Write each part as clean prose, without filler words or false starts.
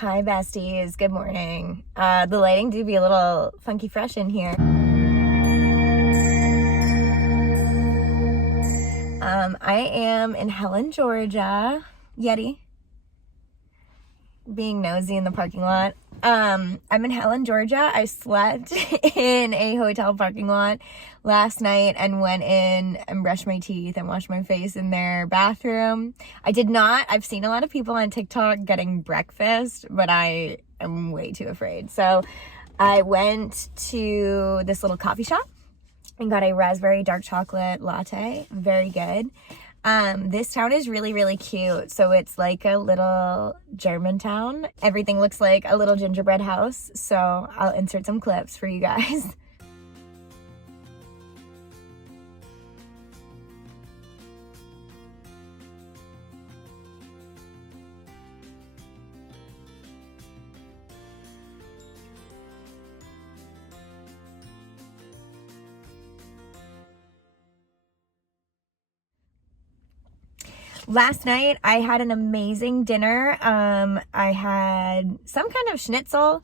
Hi besties, good morning. The lighting do be a little funky fresh in here. I am in Helen, Georgia. Yeti. Being nosy in the parking lot. I'm in Helen, Georgia. I slept in a hotel parking lot last night and went in and brushed my teeth and washed my face in their bathroom. I did not. I've seen a lot of people on TikTok getting breakfast, but I am way too afraid. So I went to this little coffee shop and got a raspberry dark chocolate latte. Very good. This town is really, really cute. So it's like a little German town. Everything looks like a little gingerbread house. So I'll insert some clips for you guys. Last night, I had an amazing dinner. I had some kind of schnitzel,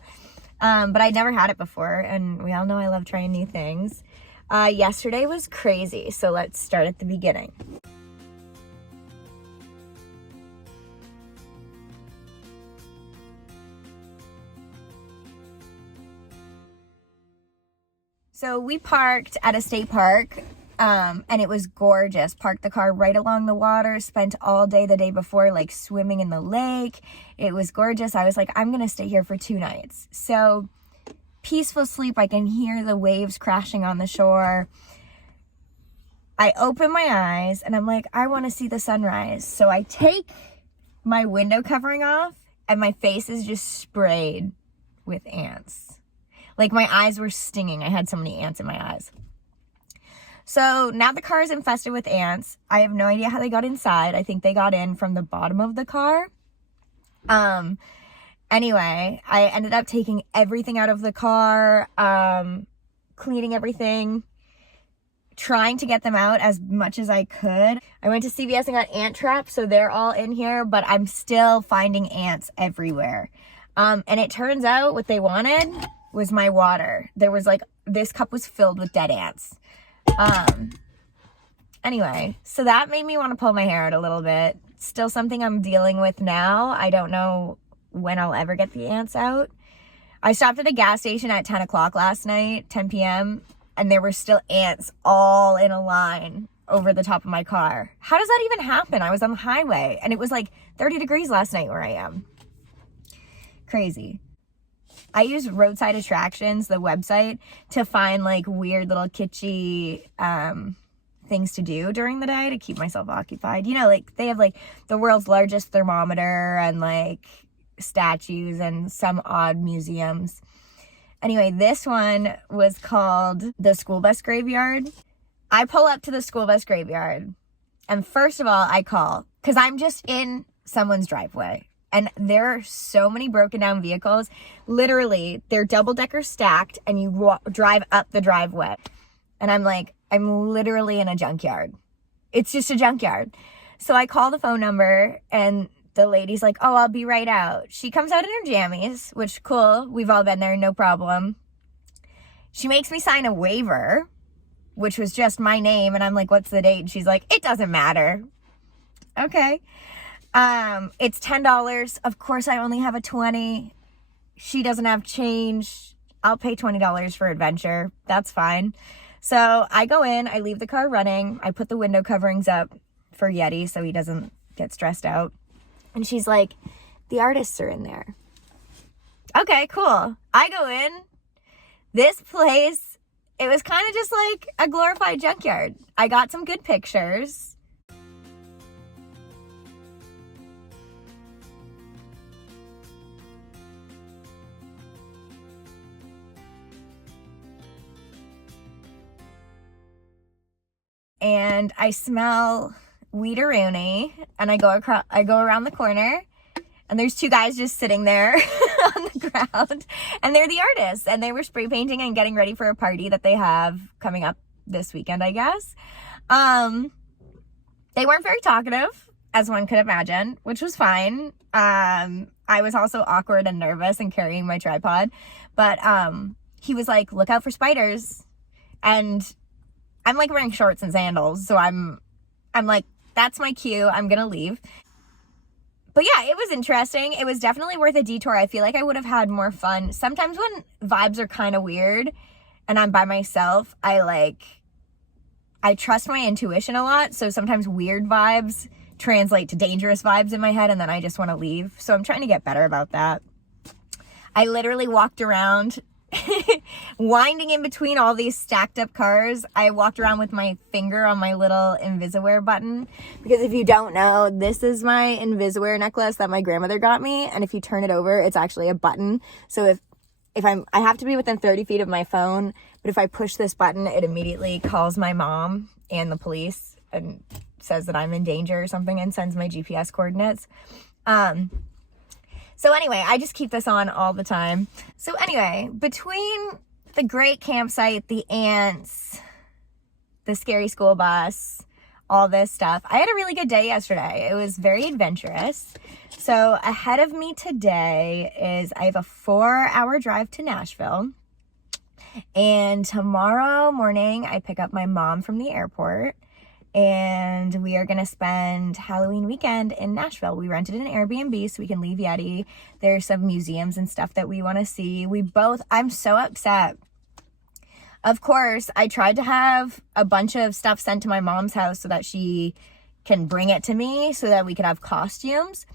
but I'd never had it before, and we all know I love trying new things. Yesterday was crazy, so let's start at the beginning. So we parked at a state park. And it was gorgeous. Parked the car right along the water, spent all day the day before like swimming in the lake. It was gorgeous. I was like, I'm gonna stay here for 2 nights. So peaceful sleep. I can hear the waves crashing on the shore. I open my eyes and I'm like, I want to see the sunrise. So I take my window covering off and my face is just sprayed with ants. Like my eyes were stinging. I had so many ants in my eyes. So now the car is infested with ants. I have no idea how they got inside. I think they got in from the bottom of the car. Anyway, I ended up taking everything out of the car, cleaning everything, trying to get them out as much as I could. I went to CVS and got ant traps, so they're all in here, but I'm still finding ants everywhere. And it turns out what they wanted was my water. There was like, this cup was filled with dead ants. Anyway, so that made me want to pull my hair out a little bit. Still something I'm dealing with now. I don't know when I'll ever get the ants out. I stopped at a gas station at 10 o'clock last night, 10 p.m., and there were still ants all in a line over the top of my car. How does that even happen? I was on the highway, and it was like 30 degrees last night where I am. Crazy. I use Roadside Attractions, the website, to find like weird little kitschy things to do during the day to keep myself occupied. You know, like they have like the world's largest thermometer and like statues and some odd museums. Anyway, this one was called the School Bus Graveyard. I pull up to the school bus graveyard, and first of all, I call because I'm just in someone's driveway. And there are so many broken down vehicles. Literally, they're double-decker stacked, and you drive up the driveway. And I'm like, I'm literally in a junkyard. It's just a junkyard. So I call the phone number, and the lady's like, oh, I'll be right out. She comes out in her jammies, which, cool. We've all been there, no problem. She makes me sign a waiver, which was just my name. And I'm like, what's the date? And she's like, it doesn't matter. Okay. It's $10. Of course, I only have a 20. She doesn't have change. I'll pay $20 for adventure. That's fine. So I go in, I leave the car running. I put the window coverings up for Yeti so he doesn't get stressed out. And she's like, the artists are in there. Okay, cool. I go in. This place, it was kind of just like a glorified junkyard. I got some good pictures. And I smell weederoonie, and I go around the corner, and there's 2 guys just sitting there on the ground, and they're the artists, and they were spray painting and getting ready for a party that they have coming up this weekend, I guess. They weren't very talkative. as one could imagine, which was fine. I was also awkward and nervous and carrying my tripod, but he was like, look out for spiders. And I'm like wearing shorts and sandals, so I'm like, that's my cue, I'm gonna leave. But yeah, it was interesting. It was definitely worth a detour. I feel like I would have had more fun. Sometimes when vibes are kind of weird and I'm by myself, I trust my intuition a lot. So sometimes weird vibes translate to dangerous vibes in my head, and then I just want to leave. So I'm trying to get better about that. I literally walked around winding in between all these stacked up cars. I walked around with my finger on my little Invisiwear button, because if you don't know, this is my Invisiwear necklace that my grandmother got me, and if you turn it over, it's actually a button. So I have to be within 30 feet of my phone, but if I push this button, it immediately calls my mom and the police and says that I'm in danger or something and sends my GPS coordinates. So anyway, I just keep this on all the time. So anyway, between the great campsite, the ants, the scary school bus, all this stuff, I had a really good day yesterday. It was very adventurous. So ahead of me today is I have a 4-hour drive to Nashville. And tomorrow morning, I pick up my mom from the airport. And we are going to spend Halloween weekend in Nashville. We rented an Airbnb so we can leave Yeti. There's some museums and stuff that we want to see. I'm so upset. Of course, I tried to have a bunch of stuff sent to my mom's house so that she can bring it to me so that we could have costumes.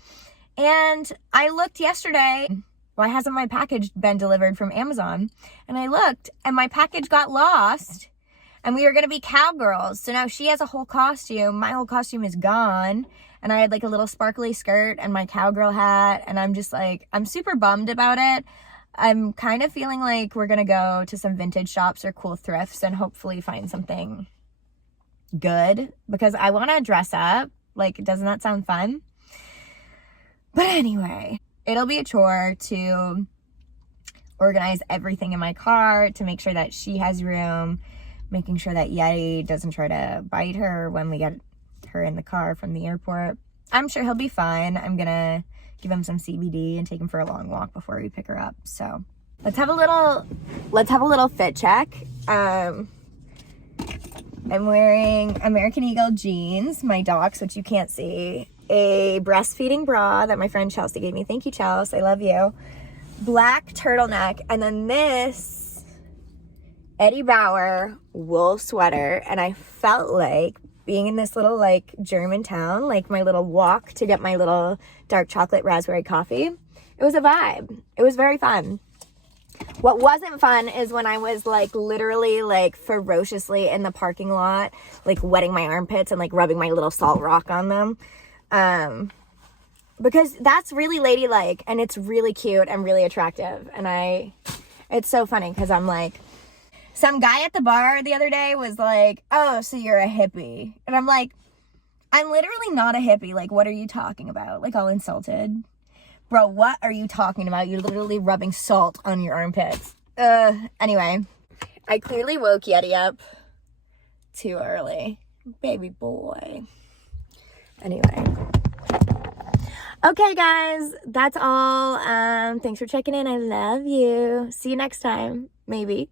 And I looked yesterday, why hasn't my package been delivered from Amazon? And I looked and my package got lost. And we were going to be cowgirls. So now she has a whole costume. My whole costume is gone. And I had like a little sparkly skirt and my cowgirl hat. And I'm just like, I'm super bummed about it. I'm kind of feeling like we're going to go to some vintage shops or cool thrifts and hopefully find something good. Because I want to dress up. Like, doesn't that sound fun? But anyway, it'll be a chore to organize everything in my car, to make sure that she has room, making sure that Yeti doesn't try to bite her when we get her in the car from the airport. I'm sure he'll be fine. I'm gonna give him some CBD and take him for a long walk before we pick her up. So let's have a little fit check. I'm wearing American Eagle jeans, my docs, which you can't see, a breastfeeding bra that my friend Chelsea gave me. Thank you, Chelsea. I love you. Black turtleneck, and then this Eddie Bauer wool sweater. And I felt like being in this little like German town, like my little walk to get my little dark chocolate raspberry coffee. It was a vibe. It was very fun. What wasn't fun is when I was like literally like ferociously in the parking lot, like wetting my armpits and like rubbing my little salt rock on them. Because that's really ladylike and it's really cute and really attractive. And it's so funny because I'm like, some guy at the bar the other day was like, oh, so you're a hippie. And I'm like, I'm literally not a hippie. Like, what are you talking about? Like, all insulted. Bro, what are you talking about? You're literally rubbing salt on your armpits. Anyway, I clearly woke Yeti up too early. Baby boy. Anyway. Okay, guys, that's all. Thanks for checking in. I love you. See you next time. Maybe.